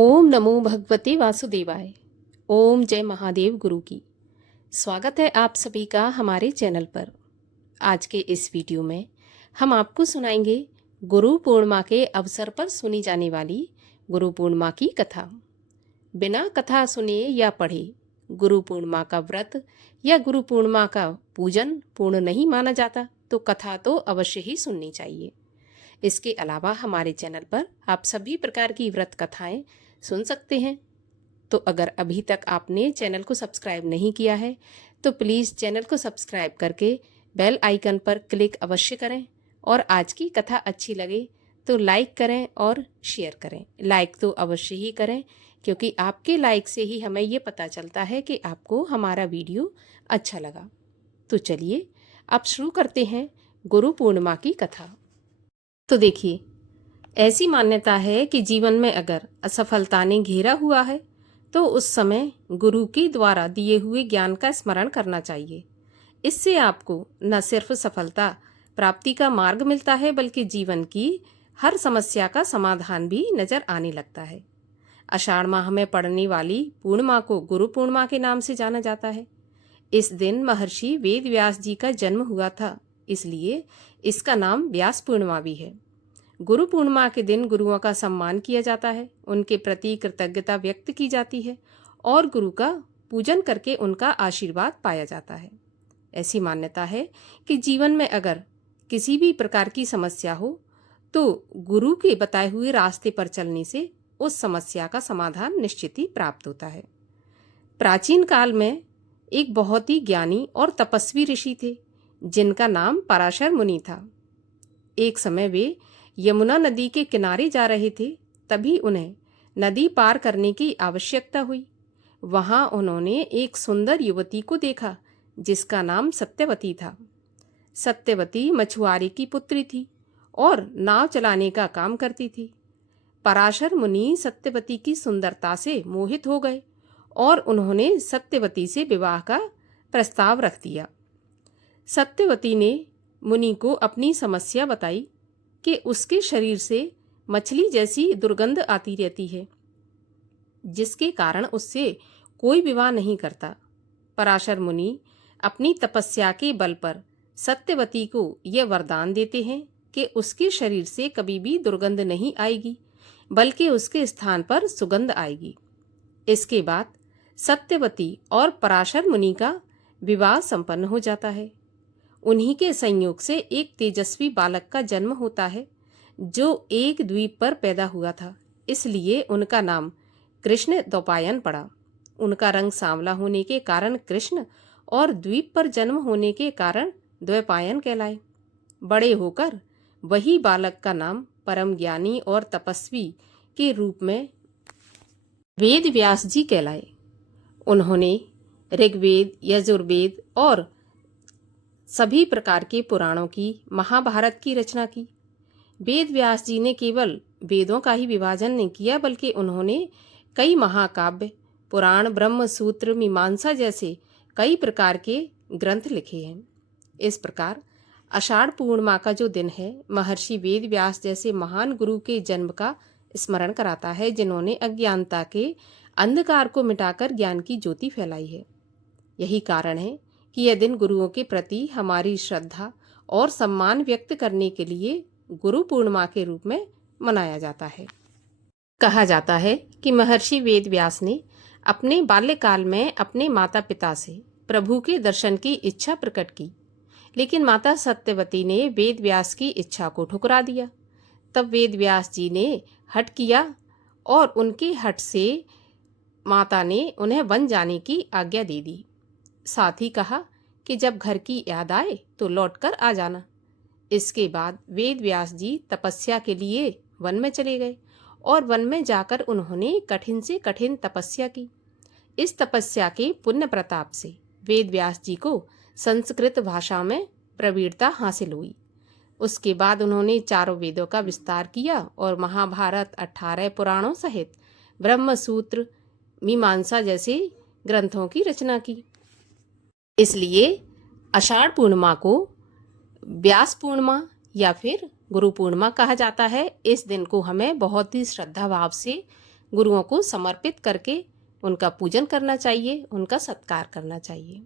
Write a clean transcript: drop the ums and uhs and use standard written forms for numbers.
ओम नमो भगवते वासुदेवाय। ओम जय महादेव गुरु की। स्वागत है आप सभी का हमारे चैनल पर। आज के इस वीडियो में हम आपको सुनाएंगे गुरु पूर्णिमा के अवसर पर सुनी जाने वाली गुरु पूर्णिमा की कथा। बिना कथा सुने या पढ़े गुरु पूर्णिमा का व्रत या गुरु पूर्णिमा का पूजन पूर्ण नहीं माना जाता, तो कथा तो अवश्य ही सुननी चाहिए। इसके अलावा हमारे चैनल पर आप सभी प्रकार की व्रत कथाएं सुन सकते हैं। तो अगर अभी तक आपने चैनल को सब्सक्राइब नहीं किया है तो प्लीज़ चैनल को सब्सक्राइब करके बेल आइकन पर क्लिक अवश्य करें, और आज की कथा अच्छी लगे तो लाइक करें और शेयर करें। लाइक तो अवश्य ही करें, क्योंकि आपके लाइक से ही हमें ये पता चलता है कि आपको हमारा वीडियो अच्छा लगा। तो चलिए अब शुरू करते हैं गुरु पूर्णिमा की कथा। तो देखिए, ऐसी मान्यता है कि जीवन में अगर असफलता ने घेरा हुआ है तो उस समय गुरु के द्वारा दिए हुए ज्ञान का स्मरण करना चाहिए। इससे आपको न सिर्फ सफलता प्राप्ति का मार्ग मिलता है, बल्कि जीवन की हर समस्या का समाधान भी नजर आने लगता है। आषाढ़ माह में पड़ने वाली पूर्णिमा को गुरु पूर्णिमा के नाम से जाना जाता है। इस दिन महर्षि वेद व्यास जी का जन्म हुआ था, इसलिए इसका नाम व्यास पूर्णिमा भी है। गुरु पूर्णिमा के दिन गुरुओं का सम्मान किया जाता है, उनके प्रति कृतज्ञता व्यक्त की जाती है और गुरु का पूजन करके उनका आशीर्वाद पाया जाता है। ऐसी मान्यता है कि जीवन में अगर किसी भी प्रकार की समस्या हो तो गुरु के बताए हुए रास्ते पर चलने से उस समस्या का समाधान निश्चित ही प्राप्त होता है। प्राचीन काल में एक बहुत ही ज्ञानी और तपस्वी ऋषि थे, जिनका नाम पराशर मुनि था। एक समय वे यमुना नदी के किनारे जा रहे थे, तभी उन्हें नदी पार करने की आवश्यकता हुई। वहां उन्होंने एक सुंदर युवती को देखा, जिसका नाम सत्यवती था। सत्यवती मछुआरे की पुत्री थी और नाव चलाने का काम करती थी। पराशर मुनि सत्यवती की सुंदरता से मोहित हो गए और उन्होंने सत्यवती से विवाह का प्रस्ताव रख दिया। सत्यवती ने मुनि को अपनी समस्या बताई कि उसके शरीर से मछली जैसी दुर्गंध आती रहती है, जिसके कारण उससे कोई विवाह नहीं करता। पराशर मुनि अपनी तपस्या के बल पर सत्यवती को यह वरदान देते हैं कि उसके शरीर से कभी भी दुर्गंध नहीं आएगी, बल्कि उसके स्थान पर सुगंध आएगी। इसके बाद सत्यवती और पराशर मुनि का विवाह संपन्न हो जाता है। उन्हीं के संयोग से एक तेजस्वी बालक का जन्म होता है, जो एक द्वीप पर पैदा हुआ था, इसलिए उनका नाम कृष्ण द्वैपायन पड़ा। उनका रंग सांवला होने के कारण कृष्ण और द्वीप पर जन्म होने के कारण द्वैपायन कहलाए। बड़े होकर वही बालक का नाम परम ज्ञानी और तपस्वी के रूप में वेद व्यास जी कहलाए। उन्होंने ऋग्वेद, यजुर्वेद और सभी प्रकार के पुराणों की, महाभारत की रचना की। वेद व्यास जी ने केवल वेदों का ही विभाजन नहीं किया, बल्कि उन्होंने कई महाकाव्य, पुराण, ब्रह्म सूत्र, मीमांसा जैसे कई प्रकार के ग्रंथ लिखे हैं। इस प्रकार आषाढ़ पूर्णिमा का जो दिन है, महर्षि वेद व्यास जैसे महान गुरु के जन्म का स्मरण कराता है, जिन्होंने अज्ञानता के अंधकार को मिटाकर ज्ञान की ज्योति फैलाई है। यही कारण है कि यह दिन गुरुओं के प्रति हमारी श्रद्धा और सम्मान व्यक्त करने के लिए गुरु पूर्णिमा के रूप में मनाया जाता है। कहा जाता है कि महर्षि वेद व्यास ने अपने बाल्यकाल में अपने माता पिता से प्रभु के दर्शन की इच्छा प्रकट की, लेकिन माता सत्यवती ने वेद व्यास की इच्छा को ठुकरा दिया। तब वेद व्यास जी ने हठ किया और उनके हठ से माता ने उन्हें वन जाने की आज्ञा दे दी। साथ ही कहा कि जब घर की याद आए तो लौटकर आ जाना। इसके बाद वेद व्यास जी तपस्या के लिए वन में चले गए और वन में जाकर उन्होंने कठिन से कठिन तपस्या की। इस तपस्या के पुण्य प्रताप से वेद व्यास जी को संस्कृत भाषा में प्रवीणता हासिल हुई। उसके बाद उन्होंने चारों वेदों का विस्तार किया और महाभारत, 18 पुराणों सहित ब्रह्म सूत्र, मीमांसा जैसे ग्रंथों की रचना की। इसलिए आषाढ़ पूर्णिमा को व्यास पूर्णिमा या फिर गुरु पूर्णिमा कहा जाता है। इस दिन को हमें बहुत ही श्रद्धा भाव से गुरुओं को समर्पित करके उनका पूजन करना चाहिए, उनका सत्कार करना चाहिए।